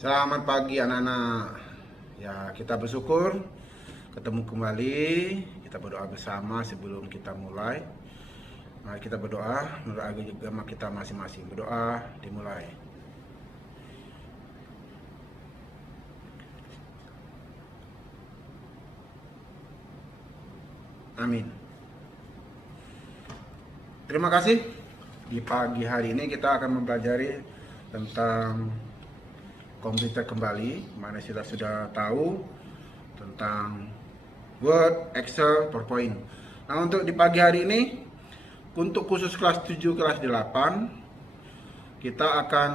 Selamat pagi anak-anak. Ya, kita bersyukur ketemu kembali. Kita berdoa bersama sebelum kita mulai. Mari kita berdoa menurut agama kita masing-masing. Berdoa dimulai. Amin. Terima kasih. Di pagi hari ini kita akan mempelajari tentang komputer kembali, mana kita sudah tahu tentang Word, Excel, PowerPoint. Nah, untuk di pagi hari ini, untuk khusus kelas 7, kelas 8, kita akan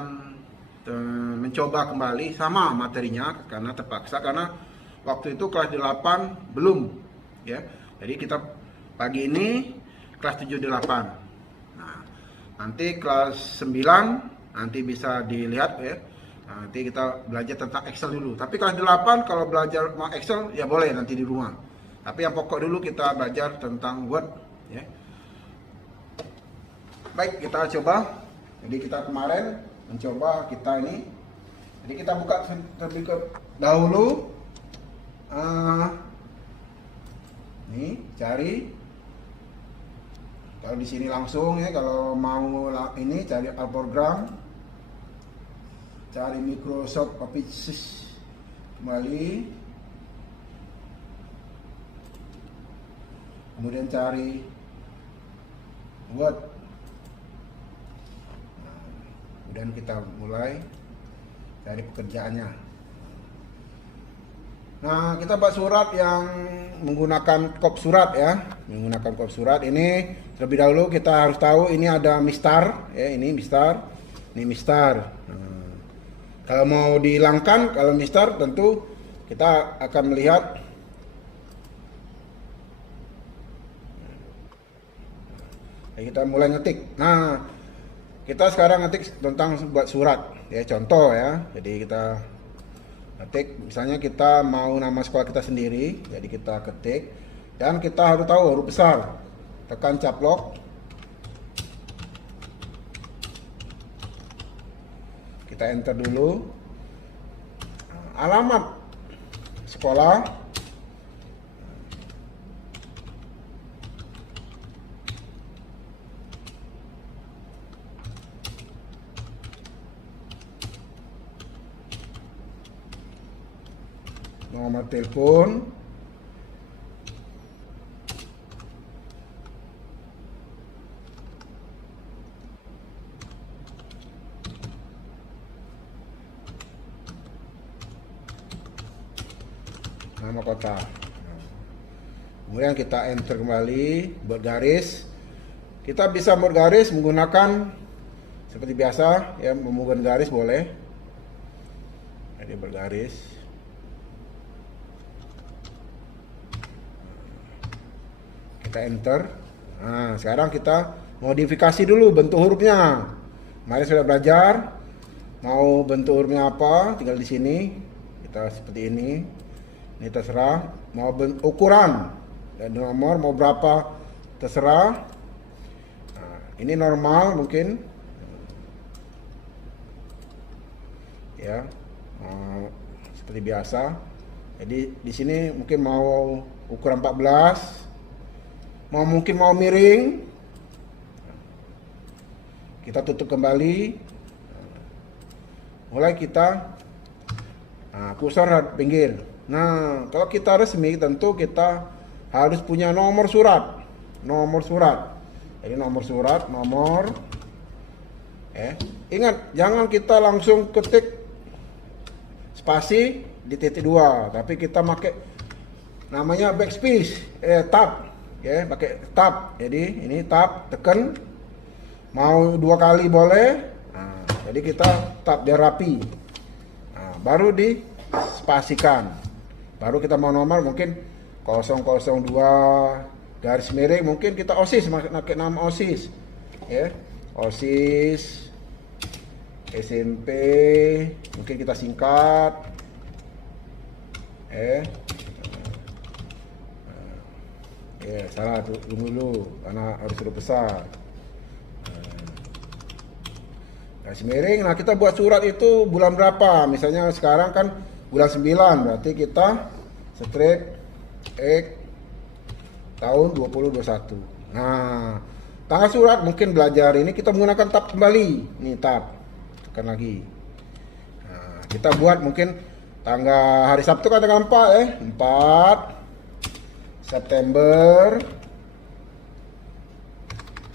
mencoba kembali sama materinya karena terpaksa, karena waktu itu kelas 8 belum, ya. Jadi kita pagi ini kelas 7, 8. Nah, nanti kelas 9 nanti bisa dilihat ya. Nah, nanti kita belajar tentang Excel dulu. Tapi kelas 8 kalau belajar Excel ya boleh nanti di rumah. Tapi yang pokok dulu kita belajar tentang Word ya. Baik, kita coba. Jadi kita kemarin mencoba kita ini. Jadi kita buka terlebih dahulu. Nih, cari. Kalau di sini langsung ya, kalau mau ini cari program. Cari Microsoft Office kembali, kemudian cari Word. Nah, kemudian kita mulai cari pekerjaannya. Nah, kita buat surat yang menggunakan kop surat ya, menggunakan kop surat ini. Terlebih dahulu kita harus tahu ini ada mistar ya, ini mistar, ini mistar. Nah, kalau mau dihilangkan, kalau mistar tentu kita akan melihat kita mulai ngetik. Nah, kita sekarang ngetik tentang buat surat ya, contoh ya. Jadi kita ketik, misalnya kita mau nama sekolah kita sendiri, jadi kita ketik dan kita harus tahu huruf besar. Tekan caplok. Kita enter dulu alamat sekolah, nomor telepon, nama kota. Kemudian kita enter kembali, bergaris. Kita bisa bergaris menggunakan seperti biasa ya, menggunakan garis boleh. Jadi bergaris. Kita enter. Nah, sekarang kita modifikasi dulu bentuk hurufnya. Kemarin sudah belajar mau bentuk hurufnya apa, tinggal di sini. Kita seperti ini. Ini terserah, mau ukuran dan nomor mau berapa terserah. Nah, ini normal mungkin ya, seperti biasa. Jadi di sini mungkin mau ukuran 14, mungkin mau miring. Kita tutup kembali. Mulai kita kursor pinggir. Nah, kalau kita resmi tentu kita harus punya nomor surat. Nomor surat. Jadi nomor surat, nomor. Ingat, jangan kita langsung ketik spasi di titik 2, tapi kita pakai namanya backspace, tab. Ya, pakai tab. Jadi ini tab, tekan. Mau 2 kali boleh. Nah, jadi kita tab biar rapi. Nah, baru dispasikan. Baru kita mau nomor mungkin 002 garis miring, mungkin kita OSIS, pakai nama OSIS ya, OSIS SMP, mungkin kita singkat salah dulu karena harus huruf besar. Garis miring. Nah, kita buat surat itu bulan berapa? Misalnya sekarang kan bulan 9, berarti kita strip X tahun 2021. Nah, tanggal surat mungkin belajar ini kita menggunakan tab kembali. Nih tab, tekan lagi. Nah, kita buat mungkin tanggal hari Sabtu kan tanggal 4 4 September.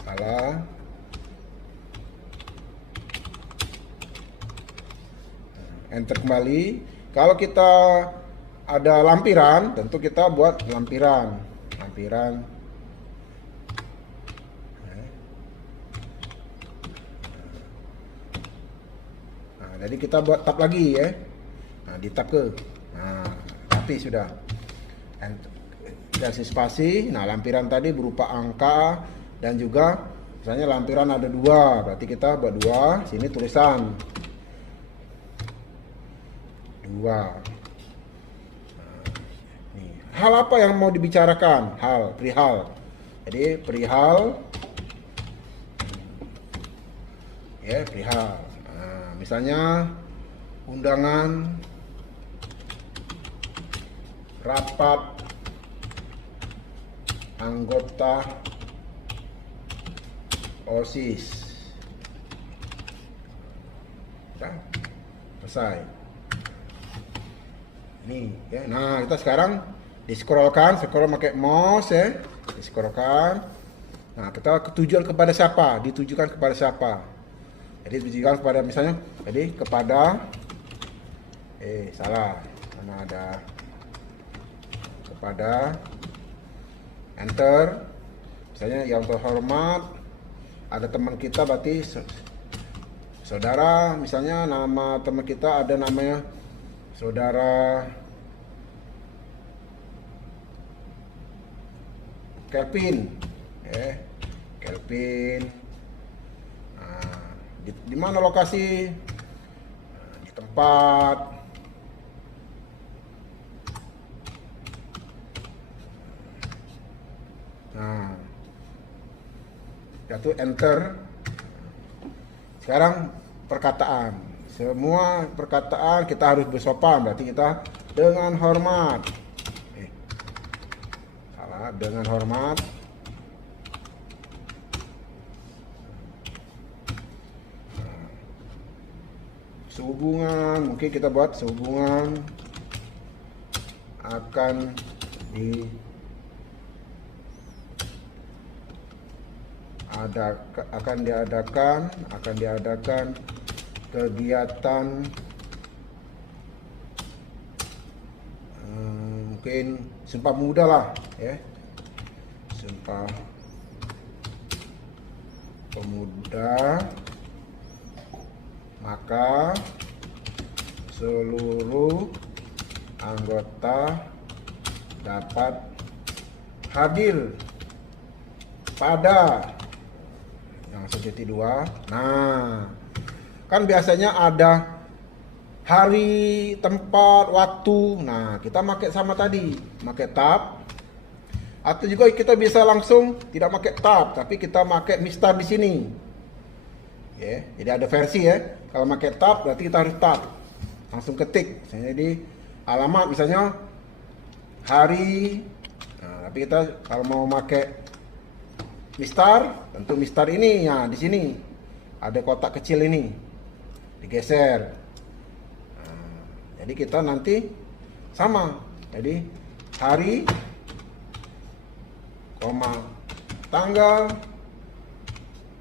Salah. Enter kembali. Kalau kita ada lampiran, tentu kita buat lampiran. Nah, jadi kita buat tab lagi ya. Nah, di tab ke. Nah, rapi sudah. Kasih spasi. Nah, lampiran tadi berupa angka dan juga misalnya lampiran ada 2, berarti kita buat 2. Sini tulisan 2. Nah, nih. Hal apa yang mau dibicarakan? Perihal. Jadi perihal ya, perihal. Nah, misalnya undangan rapat anggota OSIS. Nah, selesai. Nih ya. Nah, kita sekarang scroll pakai mouse ya. Scrollkan. Nah, kita ditujukan kepada siapa? Jadi ditujukan kepada misalnya, jadi kepada salah. Mana ada kepada enter. Misalnya yang terhormat ada teman kita, berarti saudara, misalnya nama teman kita ada namanya saudara Kelvin ya, Kelvin. Nah, di mana lokasi? Di tempat. Nah, yaitu enter. Sekarang perkataan. Semua perkataan kita harus bersopan, berarti kita dengan hormat. Salah, dengan hormat. Sehubungan, mungkin kita buat sehubungan akan diadakan kegiatan mungkin Sumpah Pemuda lah ya, Sumpah Pemuda, maka seluruh anggota dapat hadir pada yang sejati 2. Nah, kan biasanya ada hari, tempat, waktu. Nah, kita pakai sama tadi, pakai tab. Atau juga kita bisa langsung tidak pakai tab, tapi kita pakai mistar di sini. Ya, jadi ada versi ya. Kalau pakai tab berarti kita harus tab. Langsung ketik. Jadi alamat misalnya hari. Nah, tapi kita kalau mau pakai mistar, tentu mistar ini ya, di sini ada kotak kecil ini, digeser. Nah, jadi kita nanti sama. Jadi hari, koma, tanggal.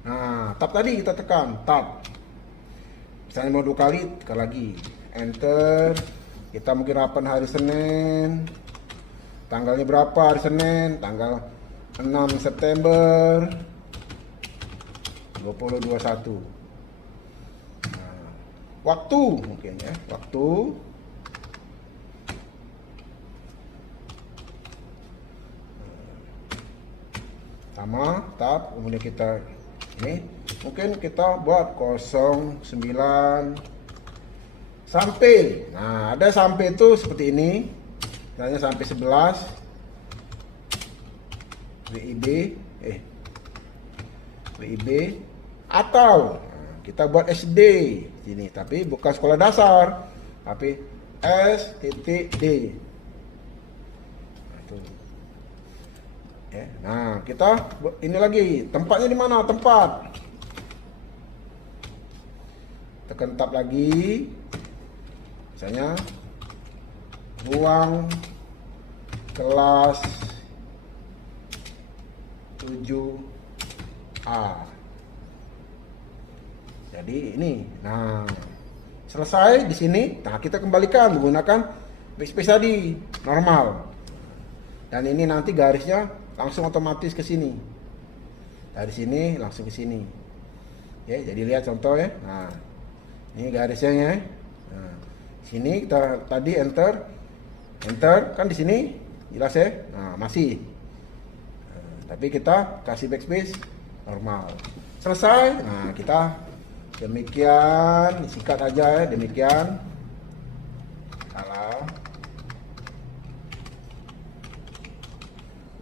Nah, tab tadi kita tekan tab. Misalnya mau 2 kali, tekan lagi enter. Kita mungkin rapat hari Senin. Tanggalnya berapa hari Senin? Tanggal 6 September 2021. Nah, waktu mungkin ya, waktu. Sama tab, kemudian kita ini mungkin kita buat 09 sampai. Nah, ada sampai itu seperti ini. Misalnya sampai 11 WIB atau kita buat SD sini, tapi bukan sekolah dasar, tapi S.D. Nah, kita ini lagi, tempatnya di mana? Tempat. Tekan tab lagi. Misalnya ruang kelas 7A. Jadi ini. Nah, selesai di sini. Nah, kita kembalikan menggunakan backspace tadi normal. Dan ini nanti garisnya langsung otomatis ke sini. Dari sini langsung ke sini. Ya, jadi lihat contoh ya. Nah, ini garisnya ya. Nah, sini kita tadi enter kan di sini jelas ya. Nah, masih. Nah, tapi kita kasih backspace normal. Selesai. Nah, kita demikian, sikat aja ya, demikian. Salah.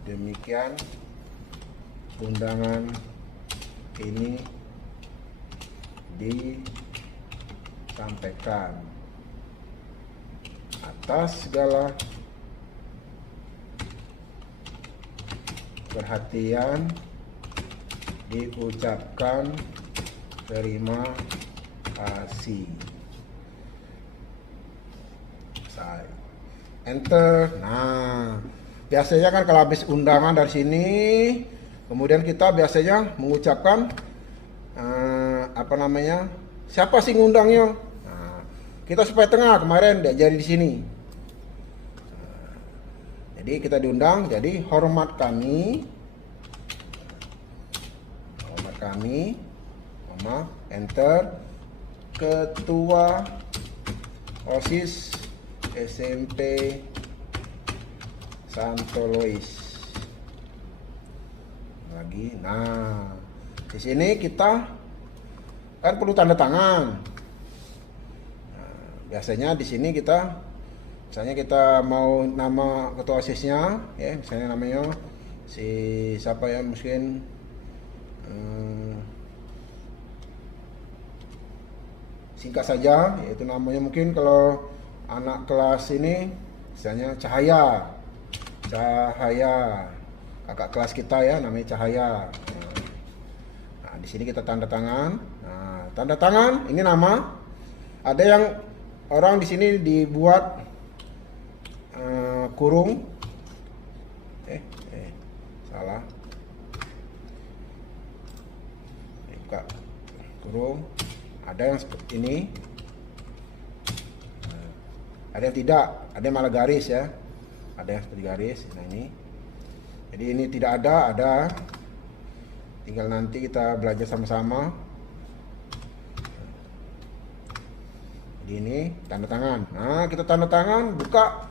Demikian undangan ini disampaikan atas segala perhatian diucapkan terima kasih. Selesai. Enter. Nah, biasanya kan kalau habis undangan dari sini, kemudian kita biasanya mengucapkan apa namanya? Siapa sih ngundangnya? Nah, kita supaya tengah kemarin diajari di sini. Nah, jadi kita diundang, jadi hormat kami, enter, Ketua OSIS SMP Santo Lois. Lagi. Nah, di sini kita kan perlu tanda tangan. Nah, biasanya di sini kita, misalnya kita mau nama ketua OSISnya, ya, misalnya namanya si siapa ya, mungkin singkat saja, yaitu namanya mungkin kalau anak kelas ini misalnya Cahaya, kakak kelas kita ya, namanya Cahaya. Nah, di sini kita tanda tangan. Nah, tanda tangan ini nama. Ada yang orang di sini dibuat kurung. Salah. Buka kurung. Ada yang seperti ini, ada yang tidak, ada yang malah garis ya, ada yang seperti garis. Nah ini, jadi ini tidak ada, tinggal nanti kita belajar sama-sama. Jadi ini tanda tangan. Nah, kita tanda tangan, buka,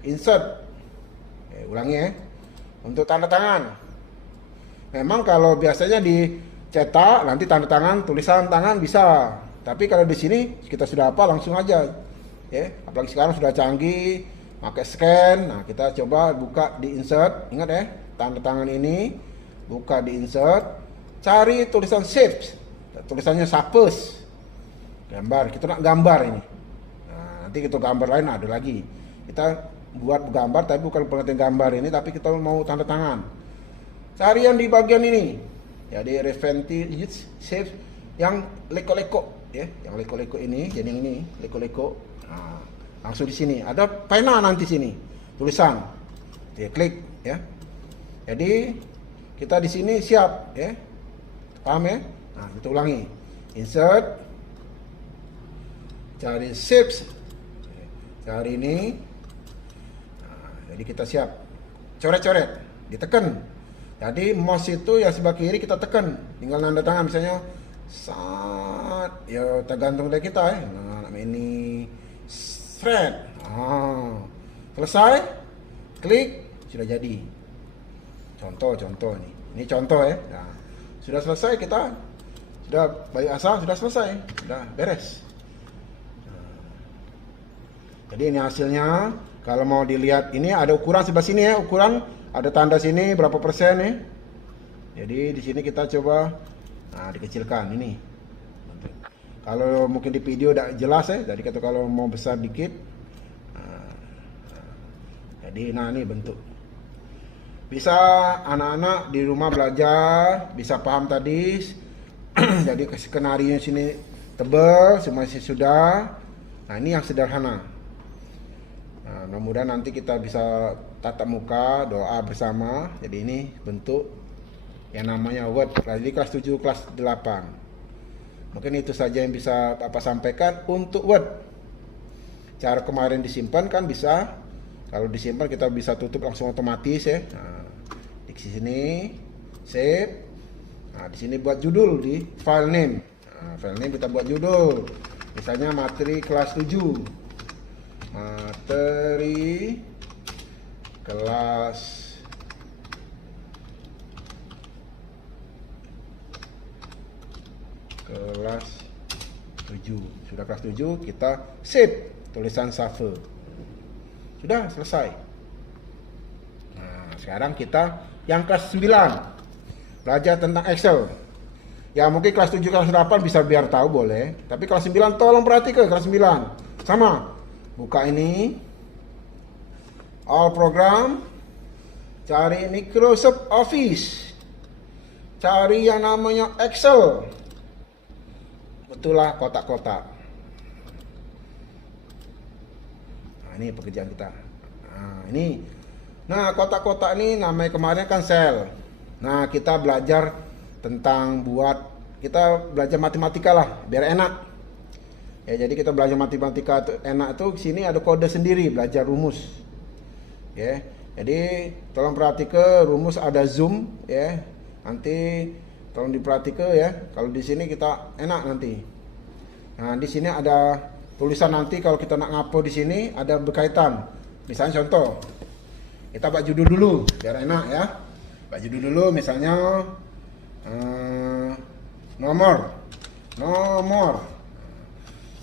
insert. Ulangi ya, untuk tanda tangan. Memang kalau biasanya cetak nanti tanda tangan, tulisan tangan bisa, tapi kalau di sini kita sudah apa langsung aja ya, apalagi sekarang sudah canggih pakai scan. Nah, kita coba buka di insert, ingat ya, tanda tangan ini buka di insert, cari tulisan save, tulisannya sapes gambar, kita nak gambar ini. Nah, nanti kita gambar lain ada lagi, kita buat gambar tapi bukan pengertian gambar ini, tapi kita mau tanda tangan, cari yang di bagian ini. Jadi Reventy save yang leko-leko ya, yang leko-leko ini, jadi ini leko-leko. Nah, langsung di sini ada pena, nanti sini tulisan, dia klik ya. Jadi kita di sini siap ya, paham ya? Nah, kita ulangi, insert, cari save, cari ini. Nah, jadi kita siap, coret-coret, ditekan. Jadi mouse itu yang sebelah kiri kita tekan, tinggal nanda tangan misalnya saat ya, tergantung dari kita ya. Nah, ini thread. Selesai, klik, sudah jadi. Contoh nih. Ini contoh ya. Nah, sudah selesai, kita sudah bayi asal sudah selesai, sudah beres. Jadi ini hasilnya. Kalau mau dilihat, ini ada ukuran sebelah sini ya, ukuran. Ada tanda sini berapa persen ya. Jadi di sini kita coba, nah, dikecilkan ini. Kalau mungkin di video udah jelas ya, jadi kata kalau mau besar dikit. Jadi nah ini bentuk. Bisa anak-anak di rumah belajar, bisa paham tadi. Jadi skenarionya sini tebal, semua sudah. Nah ini yang sederhana. Nah, mudah-mudahan nanti kita bisa tatap muka, doa bersama. Jadi ini bentuk yang namanya Word. Jadi kelas 7, kelas 8. Mungkin itu saja yang bisa Bapak sampaikan untuk Word. Cara kemarin disimpan kan bisa. Kalau disimpan kita bisa tutup langsung otomatis ya. Nah, di sini save. Nah, di sini buat judul di file name. Nah, file name kita buat judul. Misalnya materi kelas 7. Materi kelas 7. Sudah kelas 7 kita save tulisan save. Sudah selesai. Nah, sekarang kita yang kelas 9 belajar tentang Excel. Ya mungkin kelas 7 kelas 8 bisa biar tahu boleh, tapi kelas 9 tolong perhatikan kelas 9. Sama. Buka ini. All program. Cari Microsoft Office. Cari yang namanya Excel. Betullah kotak-kotak. Nah, ini pekerjaan kita. Nah, ini. Nah, kotak-kotak ini namanya kemarin kan sel. Nah, kita belajar tentang kita belajar matematika lah, biar enak. Ya, jadi kita belajar matematika enak tuh sini ada kode sendiri, belajar rumus. Ya. Jadi tolong perhatikan rumus ada zoom ya. Nanti tolong diperhatikan ya. Kalau di sini kita enak nanti. Nah, di sini ada tulisan nanti kalau kita nak ngapo di sini ada berkaitan. Misalnya contoh. Kita buat judul dulu biar enak ya. Buat judul dulu misalnya nomor.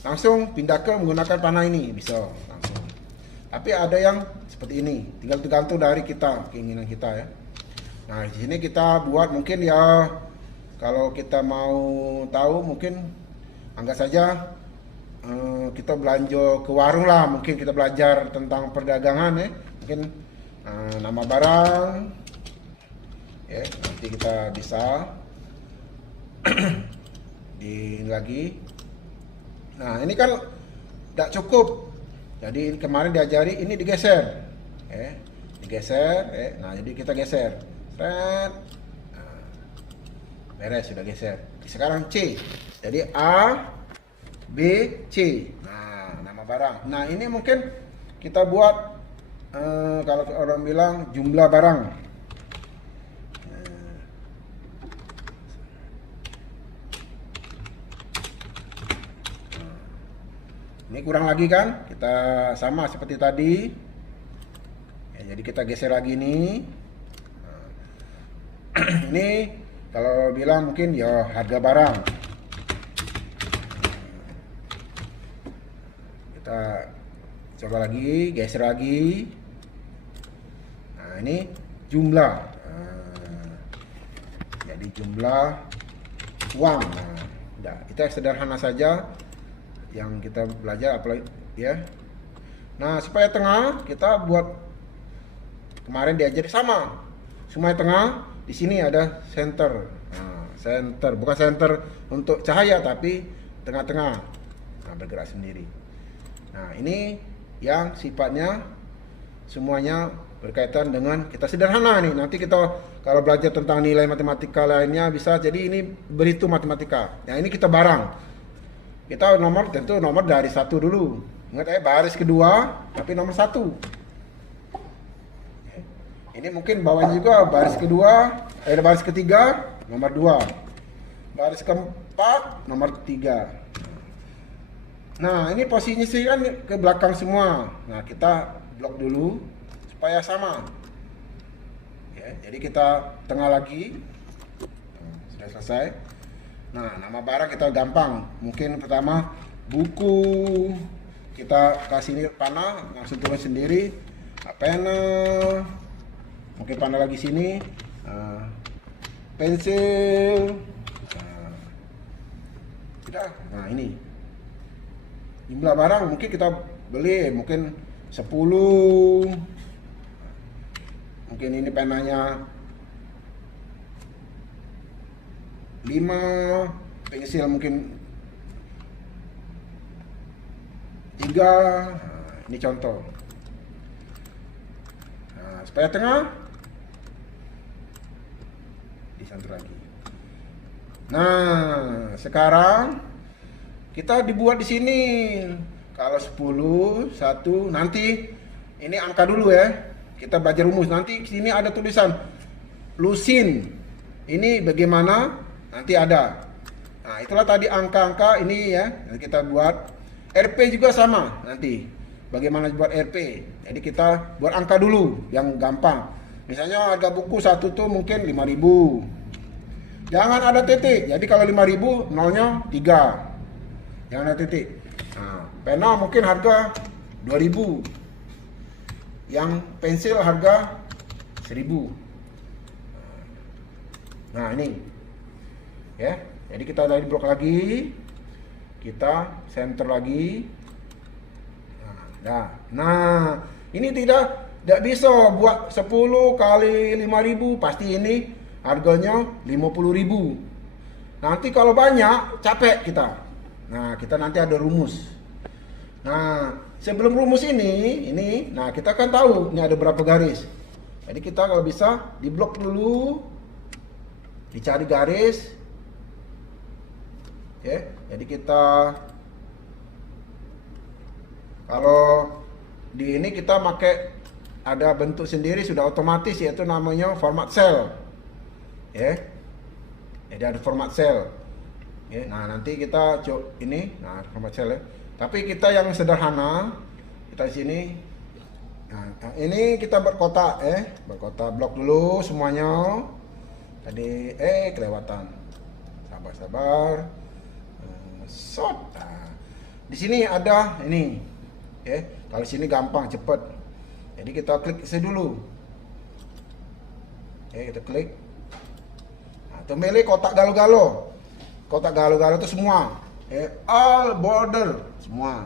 Langsung pindahkan menggunakan panah ini bisa langsung. Tapi ada yang seperti ini, tinggal tergantung dari kita, keinginan kita ya. Nah, di sini kita buat mungkin ya kalau kita mau tahu mungkin anggap saja kita belanja ke warung lah, mungkin kita belajar tentang perdagangan ya. Mungkin nama barang ya, nanti kita bisa di lagi. Nah, ini kan tidak cukup. Jadi kemarin diajari ini digeser. Digeser, nah jadi kita geser. Nah, beres sudah geser. Sekarang C. Jadi A, B, C. Nah, nama barang. Nah, ini mungkin kita buat kalau orang bilang jumlah barang. Ini kurang lagi kan? Kita sama seperti tadi. Ya, jadi kita geser lagi nih. Ini kalau bilang mungkin ya harga barang. Kita coba lagi, geser lagi. Nah, ini jumlah. Jadi jumlah uang. Nah, udah, kita sederhana saja yang kita belajar apalagi ya. Nah, supaya tengah kita buat kemarin diajari sama. Semuanya tengah. Di sini ada center. Nah, center bukan center untuk cahaya tapi tengah-tengah. Nah, bergerak sendiri. Nah, ini yang sifatnya semuanya berkaitan dengan kita sederhana nih. Nanti kita kalau belajar tentang nilai matematika lainnya bisa jadi ini berhitung matematika. Nah, ini kita barang. Kita nomor tentu nomor dari 1 dulu. Ingat baris kedua tapi nomor 1. Ini mungkin bawahnya juga baris kedua, baris ketiga nomor 2. Baris keempat nomor 3. Nah, ini posisinya sih kan ke belakang semua. Nah, kita blok dulu supaya sama. Ya, jadi kita tengah lagi. Sudah selesai. Nah, nama barang kita gampang. Mungkin pertama buku. Kita kasih ini panah, langsung tulis sendiri. Pena. Mungkin panah lagi sini. Pensil. Sudah. Nah, ini jumlah barang mungkin kita beli mungkin 10, mungkin ini penanya 5, pensil mungkin 3. Nah, ini contoh. Nah, supaya tengah disantur lagi. Nah, sekarang kita dibuat di sini. Kalau 10, 1, nanti ini angka dulu ya. Kita baca rumus. Nanti sini ada tulisan lusin. Ini bagaimana? Nanti ada. Nah, itulah tadi angka-angka ini ya. Nanti kita buat RP juga sama nanti. Bagaimana buat RP? Jadi kita buat angka dulu yang gampang. Misalnya harga buku satu tuh mungkin 5.000. Jangan ada titik. Jadi kalau 5.000 nolnya 3. Jangan ada titik. Nah, pena mungkin harga 2.000. Yang pensil harga 1.000. Nah, ini. Ya. Jadi kita dari blok lagi. Kita center lagi. Nah, ini tidak bisa buat 10 kali 5.000, pasti ini harganya 50.000. Nanti kalau banyak capek kita. Nah, kita nanti ada rumus. Nah, sebelum rumus ini, nah kita kan tahu ini ada berapa garis. Jadi kita kalau bisa di blok dulu, dicari garis. Ya, jadi kita kalau di ini kita pakai ada bentuk sendiri sudah otomatis yaitu namanya format cell. Ya. Jadi ada format cell. Ya, nah nanti kita ini format cell ya. Tapi kita yang sederhana kita di sini. Nah, ini kita berkotak berkotak blok dulu semuanya. Tadi kelewatan. Sabar. Nah, di sini ada ini. Kalau sini gampang cepet. Jadi kita klik isi dulu. Kita klik. Nah, milih kotak galo-galo. Kotak galo-galo itu semua. All border semua.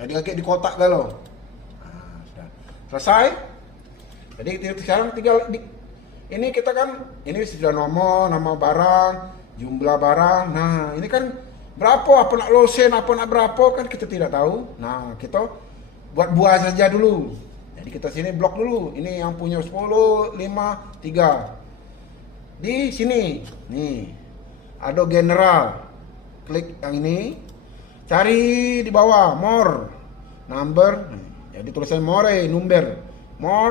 Jadi klik di kotak galo. Nah, sudah selesai. Jadi sekarang tinggal ini kita kan ini sudah nama barang, jumlah barang. Nah, ini kan berapa, apa nak losen, apa nak berapa kan kita tidak tahu. Nah, kita buat buah saja dulu. Jadi kita sini blok dulu. Ini yang punya 10, 5, 3. Di sini, nih ada general. Klik yang ini. Cari di bawah more, number. Jadi tulisan more,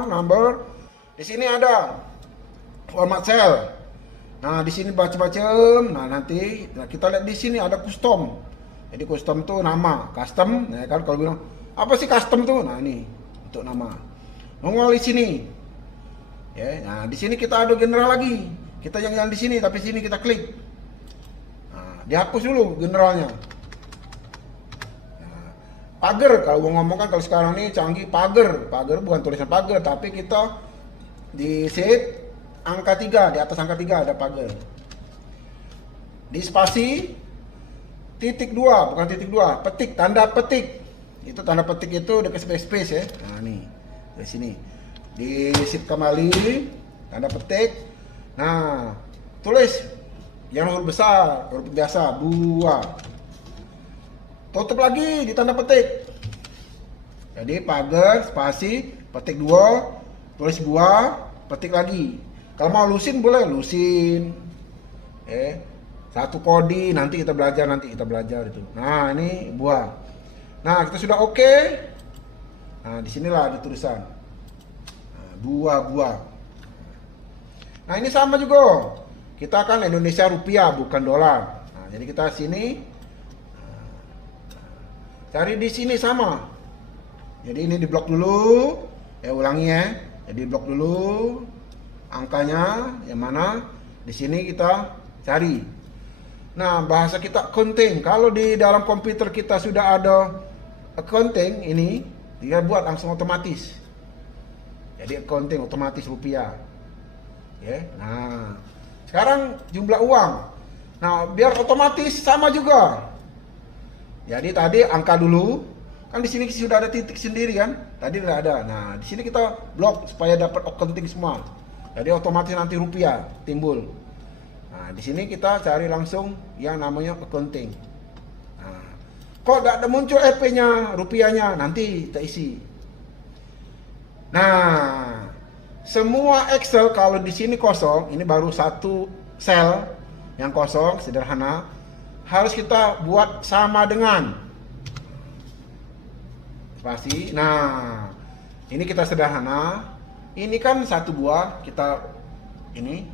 number. Di sini ada format cell. Nah, di sini macam-macam. Nah, nanti kita lihat di sini ada custom. Jadi custom tuh nama, custom. Nah, kan kalau bilang apa sih custom tuh? Nah, ini untuk nama. Nongol di sini. Ya, nah di sini kita ada general lagi. Kita yang di sini, tapi sini kita klik. Nah, dihapus dulu generalnya. Nah, pagar kalau mau ngomong kan kalau sekarang ini canggih pagar. Pagar bukan tulisan pagar, tapi kita di set angka 3, di atas angka 3 ada pagar. Di spasi titik 2, bukan titik 2, petik, tanda petik. Itu tanda petik itu dekat space ya. Nah, nih. Dari sini. Di shift kembali, tanda petik. Nah, tulis yang huruf besar, huruf biasa, buah. Tutup lagi di tanda petik. Jadi pagar, spasi, petik 2, tulis buah, petik lagi. Kalau mau lusin boleh lusin. Satu kodi nanti kita belajar itu. Nah, ini buah. Nah, kita sudah oke. Nah, disinilah di tulisan. Nah, buah. Nah, ini sama juga. Kita kan Indonesia rupiah bukan dolar. Nah, jadi kita sini. Cari di sini sama. Jadi ini diblok dulu. Ulangi ya. Jadi blok dulu. Angkanya yang mana? Di sini kita cari. Nah, bahasa kita accounting. Kalau di dalam komputer kita sudah ada accounting ini, dia buat langsung otomatis. Jadi accounting otomatis rupiah. Ya. Nah, sekarang jumlah uang. Nah, biar otomatis sama juga. Jadi tadi angka dulu, kan di sini sudah ada titik sendiri kan, tadi tidak ada. Nah di sini kita blok supaya dapat accounting semua. Jadi otomatis nanti rupiah timbul. Nah di sini kita cari langsung yang namanya accounting. Nah, kok tidak ada muncul EP-nya, rupiahnya, nanti kita isi. Nah semua Excel kalau di sini kosong, ini baru satu sel yang kosong sederhana, harus kita buat sama dengan spasi. Nah, ini kita sederhana. Ini kan satu buah, kita ini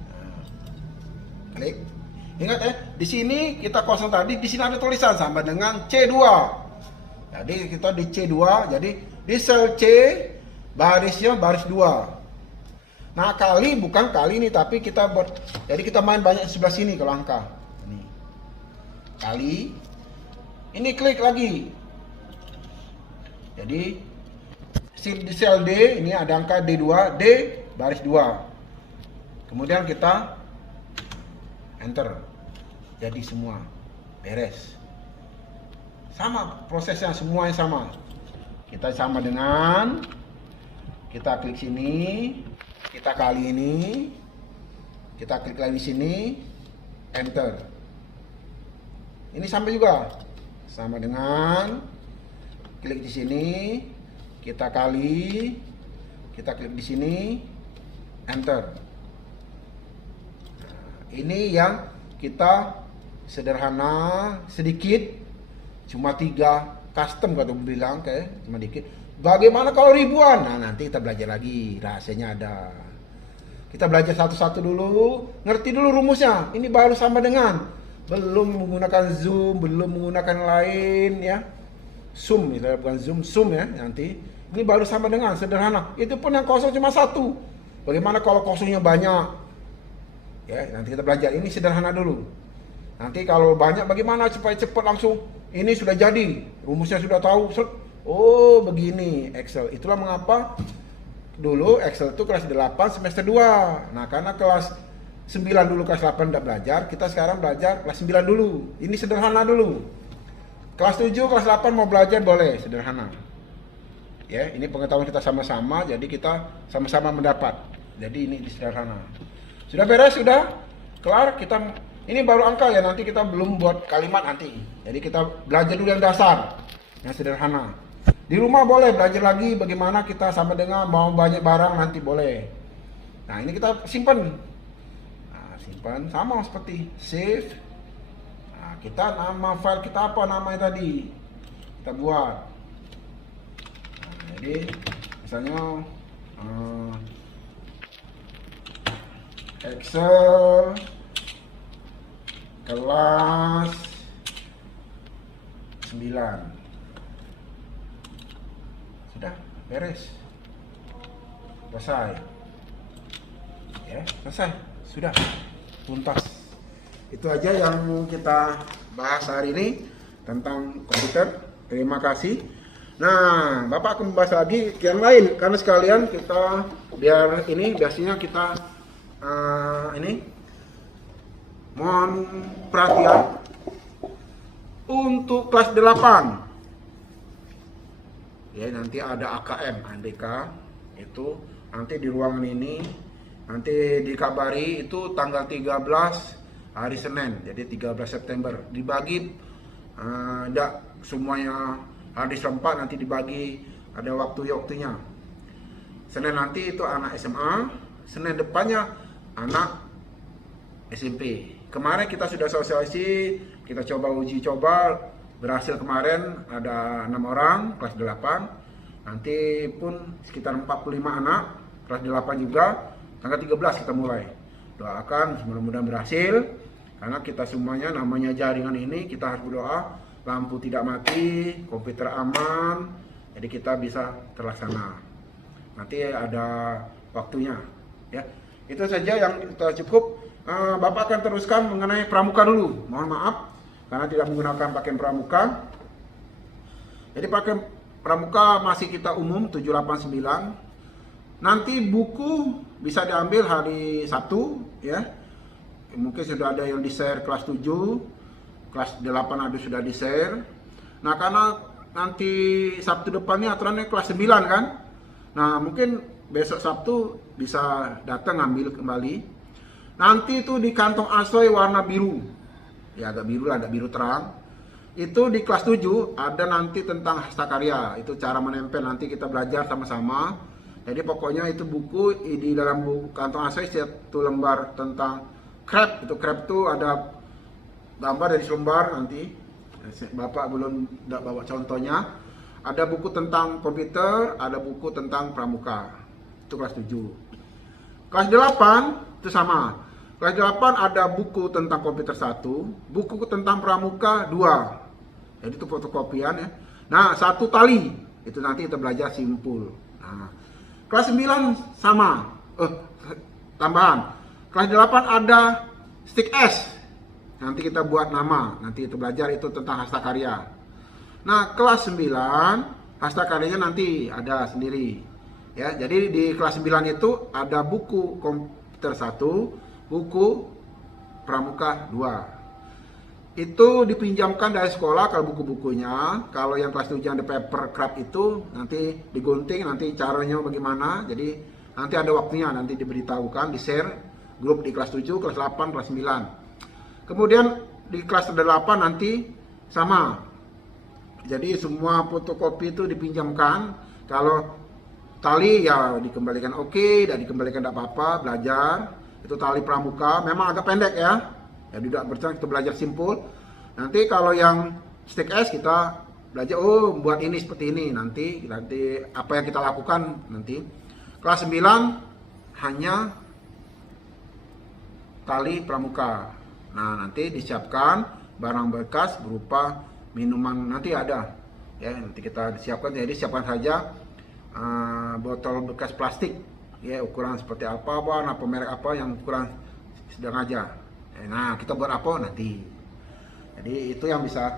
klik. Ingat di sini kita kosong tadi, di sini ada tulisan sama dengan C2. Jadi kita di C2, jadi di sel C barisnya baris 2. Nah, kali bukan kali ini, tapi kita buat, jadi kita main banyak di sebelah sini kalau angka. Ini. Kali. Ini klik lagi. Jadi di sel D ini ada angka D2, D baris 2. Kemudian kita enter. Jadi semua beres. Sama prosesnya, semuanya sama. Kita sama dengan, kita klik sini, kita kali ini, kita klik lagi sini, enter. Ini sampai juga, sama dengan, klik di sini, kita kali, kita klik di sini, enter. Nah, ini yang kita sederhana sedikit, cuma 3 custom kata bilang kayak cuma dikit. Bagaimana kalau ribuan? Nah nanti kita belajar lagi, rahasianya ada. Kita belajar satu-satu dulu, ngerti dulu rumusnya. Ini baru sama dengan, belum menggunakan zoom, belum menggunakan lain ya. Zoom, misalnya bukan zoom ya nanti. Ini baru sama dengan, sederhana. Itu pun yang kosong cuma 1. Bagaimana kalau kosongnya banyak? Ya nanti kita belajar. Ini sederhana dulu. Nanti kalau banyak bagaimana supaya cepat langsung. Ini sudah jadi, rumusnya sudah tahu. Oh begini Excel. Itulah mengapa dulu Excel itu kelas 8 semester 2. Nah karena kelas 9 dulu, kelas 8 udah belajar, kita sekarang belajar kelas 9 dulu. Ini sederhana dulu. Kelas 7, kelas 8 mau belajar boleh, sederhana. Ya, ini pengetahuan kita sama-sama, jadi kita sama-sama mendapat. Jadi ini sederhana. Sudah beres, sudah kelar. Kita ini baru angka ya, nanti kita belum buat kalimat nanti. Jadi kita belajar dulu yang dasar, yang sederhana. Di rumah boleh belajar lagi bagaimana kita sama dengan mau banyak barang nanti boleh. Nah ini kita simpan. Nah, simpan sama seperti save. Nah, kita nama file kita apa namanya tadi kita buat. Nah, jadi misalnya Excel kelas 9. Sudah beres, selesai ya, selesai, sudah tuntas. Itu aja yang kita bahas hari ini tentang komputer. Terima kasih. Nah Bapak akan membahas lagi yang lain, karena sekalian kita biar ini biasanya kita ini mohon perhatian untuk kelas 8 ya. Nanti ada AKM ANDK itu nanti di ruangan ini, nanti dikabari itu tanggal 13 hari Senin, jadi 13 September dibagi enggak semuanya hadis 4, nanti dibagi ada waktunya. Senin nanti itu anak SMA, Senin depannya anak SMP. Kemarin kita sudah sosialisasi, kita coba uji coba. Berhasil kemarin ada 6 orang kelas 8. Nanti pun sekitar 45 anak kelas 8 juga. Tanggal 13 kita mulai. Doakan mudah-mudahan berhasil. Karena kita semuanya namanya jaringan ini kita harus berdoa lampu tidak mati, komputer aman. Jadi kita bisa terlaksana. Nanti ada waktunya ya. Itu saja yang kita cukup. Bapak akan teruskan mengenai pramuka dulu. Mohon maaf karena tidak menggunakan pakaian pramuka. Jadi pakaian pramuka masih kita umum 789. Nanti buku bisa diambil hari Sabtu ya. Mungkin sudah ada yang di-share kelas 7, kelas 8 ada sudah di-share. Nah, karena nanti Sabtu depannya aturannya kelas 9 kan. Nah, mungkin besok Sabtu bisa datang ngambil kembali. Nanti itu di kantong asoy warna biru. Ya agak biru lah, agak biru terang. Itu di kelas 7 ada nanti tentang hastakarya. Itu cara menempel, nanti kita belajar sama-sama. Jadi pokoknya itu buku di dalam buku kantong asoy satu lembar tentang krep. Itu krep itu ada gambar dari selembar nanti. Bapak belum tidak bawa contohnya. Ada buku tentang komputer, ada buku tentang pramuka. Itu kelas 7. Kelas 8 itu sama. Kelas 8 ada buku tentang komputer 1, buku tentang pramuka 2. Jadi itu fotokopian ya. Nah, 1 tali. Itu nanti kita belajar simpul. Nah, kelas 9 sama. Tambahan. Kelas 8 ada stick S. Nanti kita buat nama. Nanti itu belajar itu tentang hastakarya. Nah, kelas 9 hastakaryanya nanti ada sendiri. Ya, jadi di kelas 9 itu ada buku komputer 1, buku pramuka 2. Itu dipinjamkan dari sekolah kalau buku-bukunya. Kalau yang kelas 7 yang ada paper craft itu nanti digunting, nanti caranya bagaimana. Jadi nanti ada waktunya, nanti diberitahukan, di-share grup di kelas 7, kelas 8, kelas 9. Kemudian di kelas 8 nanti sama. Jadi semua fotokopi itu dipinjamkan. Kalau tali ya dikembalikan oke, tidak dikembalikan tidak apa-apa, belajar. Itu tali pramuka, memang agak pendek ya. Ya tidak berjalan, kita belajar simpul. Nanti kalau yang stick S kita belajar, buat ini seperti ini. Nanti apa yang kita lakukan nanti. Kelas 9 hanya tali pramuka. Nah, nanti disiapkan barang bekas berupa minuman, nanti ada. Ya, nanti kita siapkan, jadi siapkan saja botol bekas plastik. Ya, ukuran seperti apa, warna pemerek apa yang ukuran sedang aja. Nah, kita buat apa nanti. Jadi itu yang bisa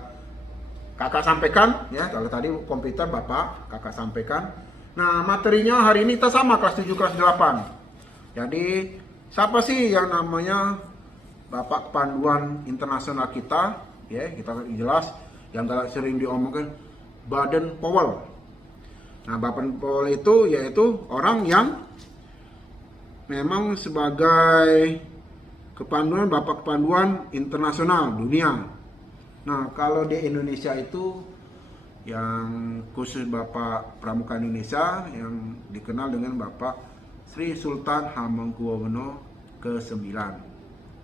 kakak sampaikan ya. Kalau tadi komputer bapak kakak sampaikan. Nah, materinya hari ini kita sama kelas 7 kelas 8. Jadi siapa sih yang namanya bapak panduan internasional kita ya, kita jelas yang sering diomongkan Baden Powell. Nah, Baden Powell itu yaitu orang yang memang sebagai bapak kepanduan internasional dunia. Nah, kalau di Indonesia itu yang khusus Bapak Pramuka Indonesia yang dikenal dengan Bapak Sri Sultan Hamengkubuwono ke-9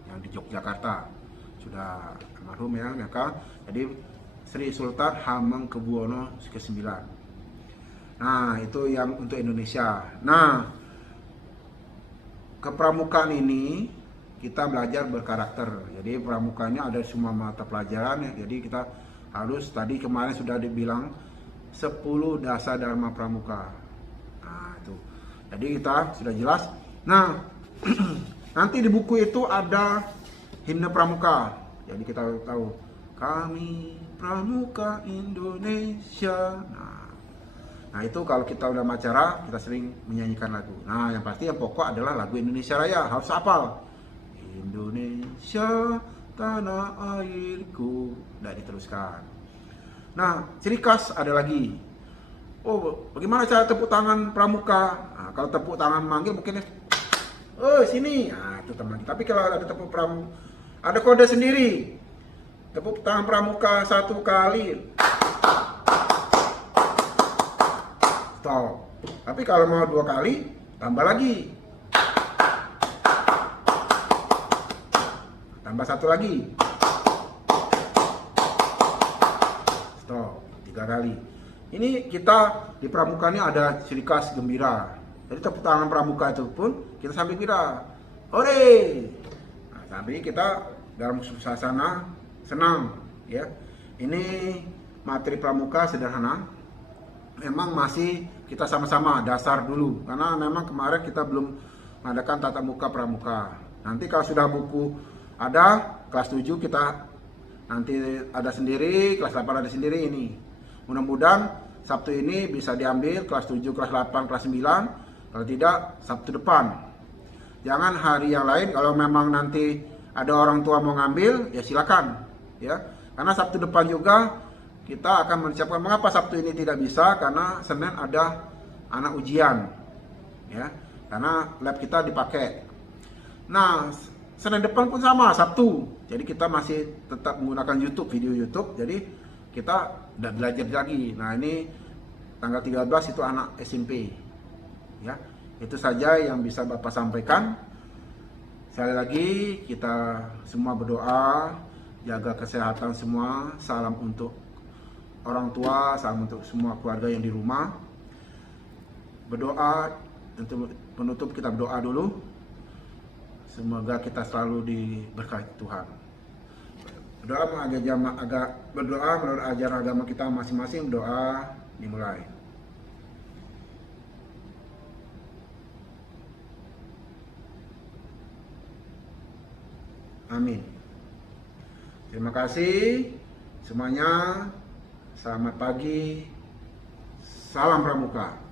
yang di Yogyakarta. Sudah almarhum ya, maka jadi Sri Sultan Hamengkubuwono ke-9. Nah, itu yang untuk Indonesia. Nah, kepramukaan ini kita belajar berkarakter. Jadi pramukanya ada semua mata pelajaran ya. Jadi kita harus, tadi kemarin sudah dibilang 10 dasar Dharma Pramuka. Nah, itu. Jadi kita sudah jelas. Nah, nanti di buku itu ada himne pramuka. Jadi kita tahu kami Pramuka Indonesia. Nah, itu kalau kita udah acara kita sering menyanyikan lagu. Nah, yang pasti yang pokok adalah lagu Indonesia Raya, harus hafal. Indonesia tanah airku, dan diteruskan. Nah, ciri khas ada lagi. Bagaimana cara tepuk tangan pramuka? Nah, kalau tepuk tangan manggil mungkin sini. Nah, itu teman. Tapi kalau ada tepuk pramuka, ada kode sendiri. Tepuk tangan pramuka 1 kali. Stop. Tapi kalau mau 2 kali, tambah lagi. Tambah 1 lagi. Stop. 3 kali. Ini kita di pramukanya ada ciri khas gembira. Jadi tepuk tangan pramuka itu pun kita sambil gembira. Hore! Nah, sambil kita dalam suasana senang ya. Ini materi pramuka sederhana. Memang masih kita sama-sama dasar dulu. Karena memang kemarin kita belum mengadakan tatap muka pramuka. Nanti kalau sudah buku ada, kelas 7 kita nanti ada sendiri, kelas 8 ada sendiri ini. Mudah-mudahan Sabtu ini bisa diambil, kelas 7, kelas 8, kelas 9. Kalau tidak, Sabtu depan. Jangan hari yang lain, kalau memang nanti ada orang tua mau ngambil, ya silakan. Ya. Karena Sabtu depan juga kita akan menyiapkan. Mengapa Sabtu ini tidak bisa? Karena Senin ada anak ujian, ya, karena lab kita dipakai. Nah, Senin depan pun sama, Sabtu. Jadi kita masih tetap menggunakan YouTube, video YouTube. Jadi kita udah belajar lagi. Nah, ini tanggal 13 itu anak SMP. Ya, itu saja yang bisa Bapak sampaikan. Sekali lagi kita semua berdoa, jaga kesehatan semua. Salam untuk orang tua, salam untuk semua keluarga yang di rumah. Berdoa, untuk penutup kita berdoa dulu. Semoga kita selalu diberkati Tuhan. Berdoa menurut ajaran agama kita masing-masing. Doa dimulai. Amin. Terima kasih semuanya. Selamat pagi. Salam Pramuka.